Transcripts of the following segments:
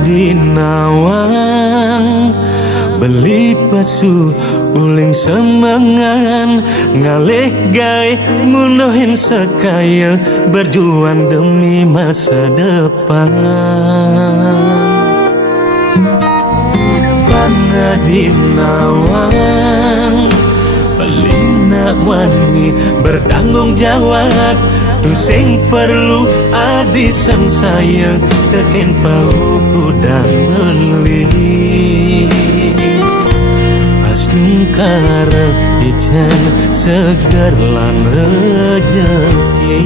di nawang beli pasu uling semangan ngalih gawe ngunuhin sekaya berjuang demi masa depan. Di nawang pelina wani bertanggung jawab tu sing perlu adisan saya teken pauku dan beli astungkar ijan segar lan rejeki.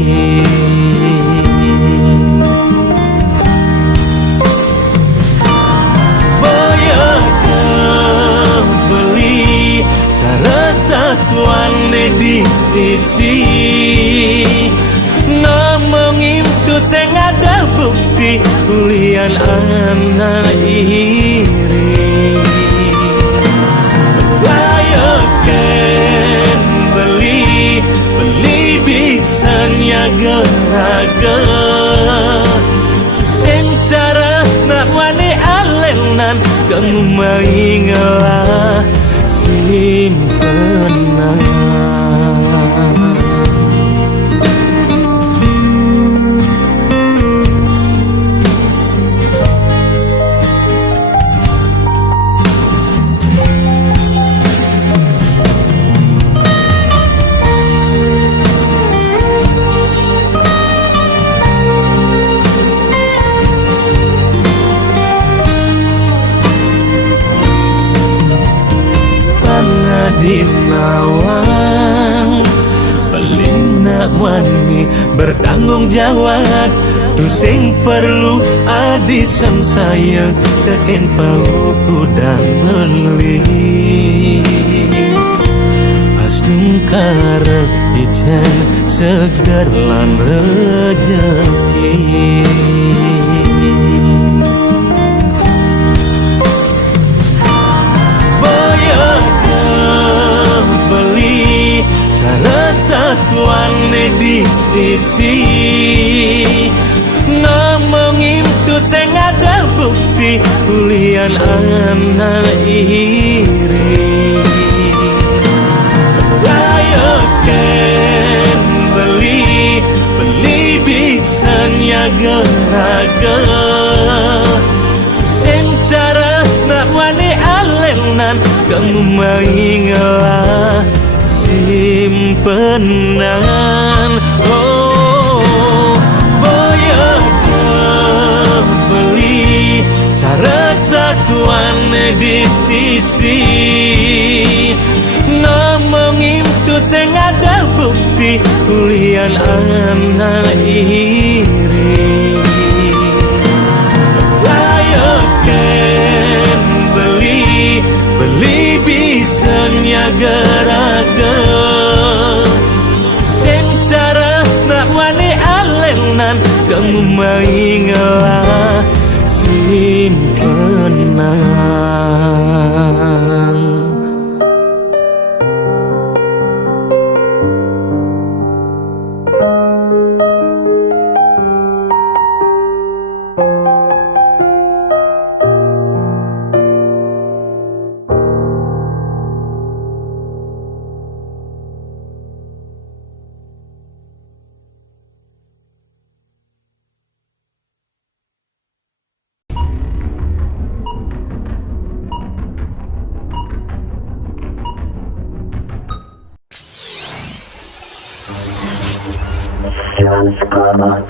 Satuan di sisi ngomongin tuh sing ada bukti lian anak iri percayakan beli bisa nyaga raga sing cara nak wani alenan kamu mengalah simpenan. Di nawang pelina wani bertanggung jawab tu sing perlu adisan saya teken pauku dan beli astungkar ijan segar lan rejeki. Satuan di sisi ngomongin tuh sing ada bukti lian anak iri percayakan beli bisa nyaga raga sing cara nak wani alenan kamu mengalah simpenan. Oh boya beli cara satuan di sisi ngomongin tuh sing ada bukti lian anak iri percayakan beli bisa nyaga raga sing cara nak wani alenan kamu mengalah simpenan.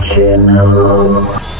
Channel.